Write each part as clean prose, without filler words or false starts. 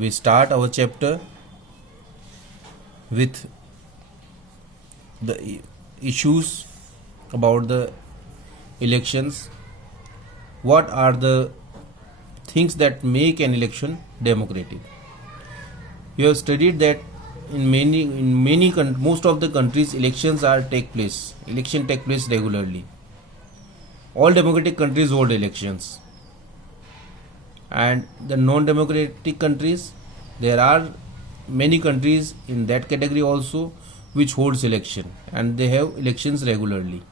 we start our chapter with the issues about the elections. What are the things that make an election democratic? You have studied that in most of the countries elections take place regularly. All democratic countries hold elections, and the non-democratic countries, there are many countries in that category also which holds election, and they have elections regularly.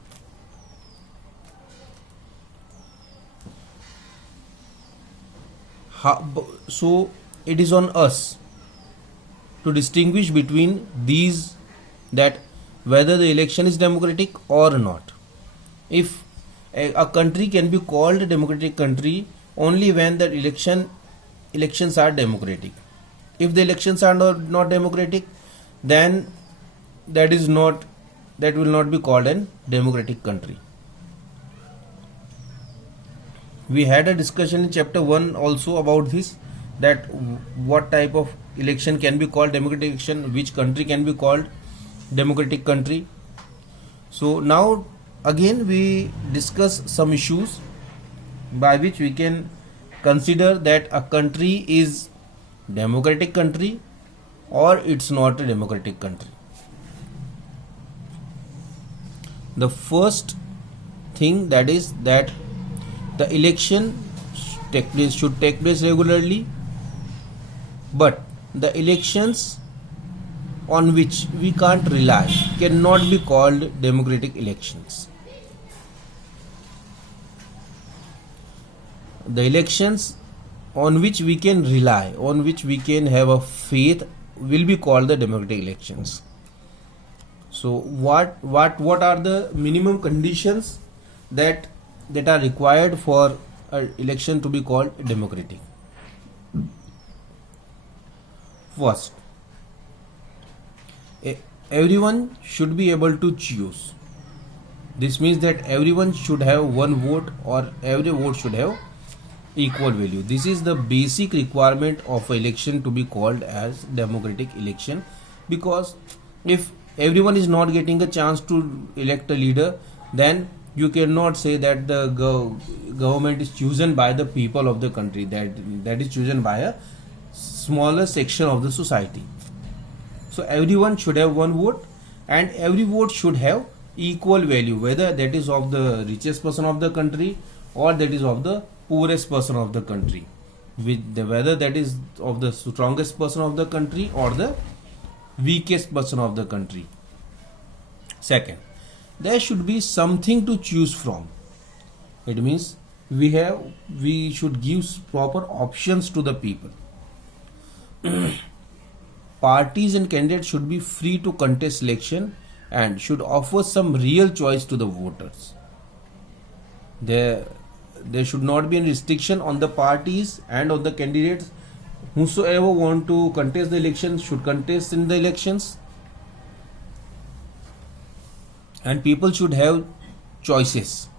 So it is on us to distinguish between these, that whether the election is democratic or not. If a country can be called a democratic country only when the elections are democratic. If the elections are not democratic, then that will not be called a democratic country. We had a discussion in chapter 1 also about this, that what type of election can be called democratic election, which country can be called democratic country. So now again we discuss some issues by which we can consider that a country is democratic country or it's not a democratic country. The first thing, that is that the election should take place regularly, but the elections on which we can't rely cannot be called democratic elections. The elections on which we can rely, on which we can have a faith, will be called the democratic elections. So what are the minimum conditions that are required for an election to be called democratic? First, everyone should be able to choose. This means that everyone should have one vote, or every vote should have equal value. This is the basic requirement of an election to be called as democratic election, because if everyone is not getting a chance to elect a leader, then you cannot say that the government is chosen by the people of the country, that is chosen by a smaller section of the society. So everyone should have one vote, and every vote should have equal value, whether that is of the richest person of the country or that is of the poorest person of the country, whether that is of the strongest person of the country or the weakest person of the country. Second, there should be something to choose from. It means we should give proper options to the people. Parties and candidates should be free to contest election and should offer some real choice to the voters. There should not be any restriction on the parties and on the candidates. Whosoever want to contest the elections should contest in the elections, and people should have choices.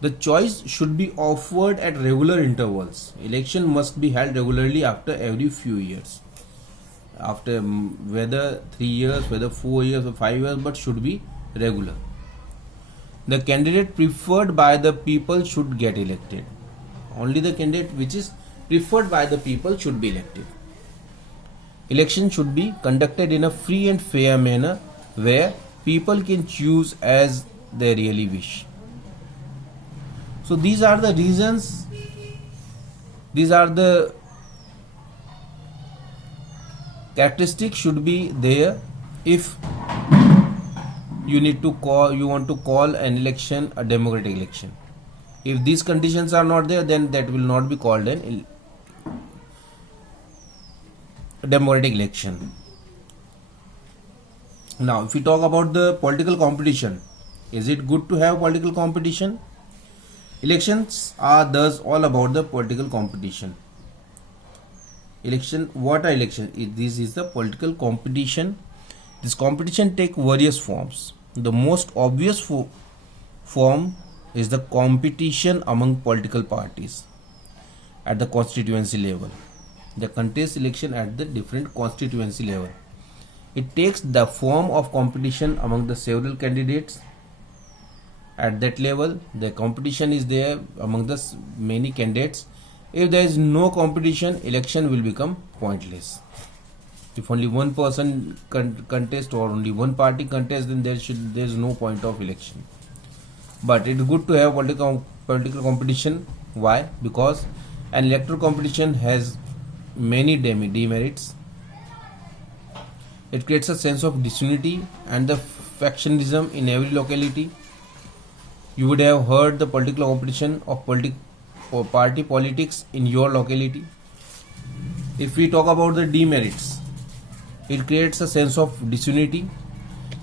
The choice should be offered at regular intervals. Election must be held regularly after every few years, after whether 3 years, whether 4 years or 5 years, but should be regular. The candidate preferred by the people should get elected. Only the candidate which is preferred by the people should be elected. Election should be conducted in a free and fair manner where people can choose as they really wish. So these are the reasons, these are the characteristics should be there if you want to call an election a democratic election. If these conditions are not there, then that will not be called a democratic election. Now, if we talk about the political competition, is it good to have political competition? Elections are thus all about the political competition. What are elections? This is the political competition. This competition takes various forms. The most obvious form is the competition among political parties at the constituency level. the contest election at the different constituency level. It takes the form of competition among the several candidates. At that level, the competition is there among the many candidates. If there is no competition, election will become pointless. If only one person contest or only one party contest, then there is no point of election. But it's good to have political competition. Why? Because an electoral competition has many demerits. It creates a sense of disunity and the factionism in every locality. You would have heard the political competition of party politics in your locality. If we talk about the demerits, it creates a sense of disunity,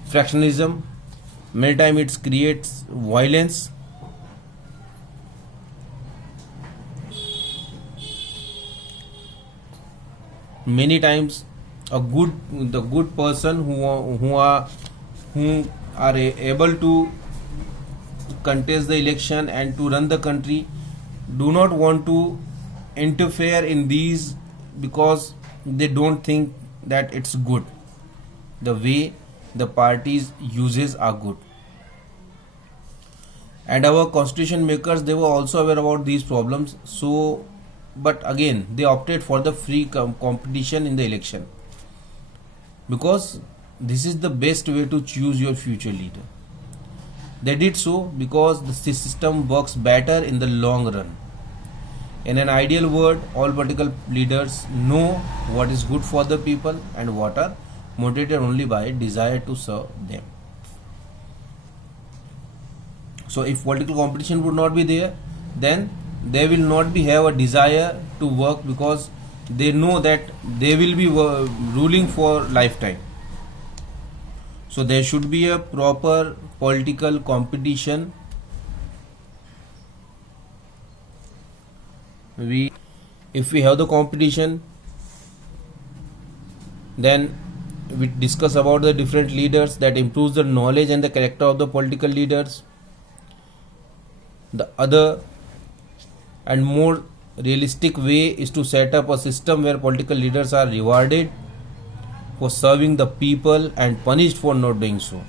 factionism. Many times it creates violence. Many times the good person who are able to contest the election and to run the country do not want to interfere in these because they don't think that it's good. The way the parties uses are good. And our constitution makers, they were also aware about these problems. So, but again, they opted for the free competition in the election because this is the best way to choose your future leader. They did so because the system works better in the long run. In an ideal world, all political leaders know what is good for the people and what are motivated only by a desire to serve them. So if political competition would not be there, then they will not have a desire to work because they know that they will be ruling for lifetime. So there should be a proper political competition. If we have the competition, then we discuss about the different leaders that improves the knowledge and the character of the political leaders. The other and more realistic way is to set up a system where political leaders are rewarded for serving the people and punished for not doing so.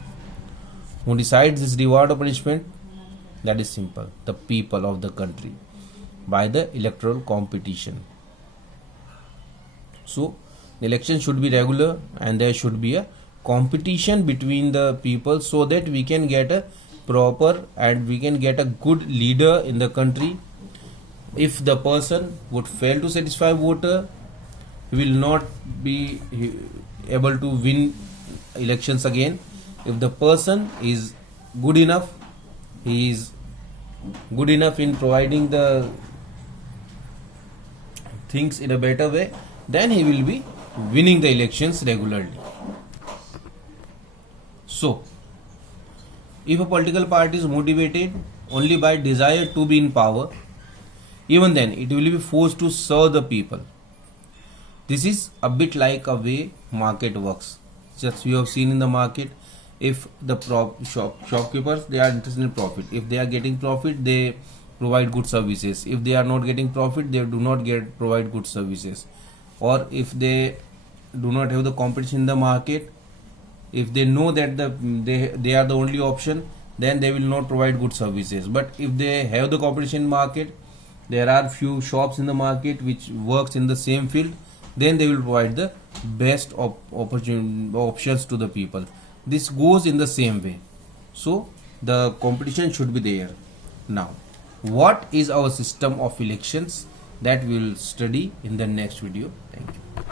Who decides this reward or punishment? That is simple. The people of the country by the electoral competition. So the election should be regular and there should be a competition between the people so that we can get a proper and we can get a good leader in the country. If the person would fail to satisfy voter, he will not be able to win elections again. If the person is good enough, he is good enough in providing the things in a better way, then he will be winning the elections regularly. So, if a political party is motivated only by desire to be in power, even then it will be forced to serve the people. This is a bit like a way market works. Just you have seen in the market, if the shopkeepers, they are interested in profit. If they are getting profit, they provide good services. If they are not getting profit, they do not provide good services. Or if they do not have the competition in the market, if they know that they are the only option, then they will not provide good services. But if they have the competition in market, there are few shops in the market which works in the same field, then they will provide the best options to the people. This goes in the same way. So the competition should be there. Now, what is our system of elections? That we will study in the next video. Thank you.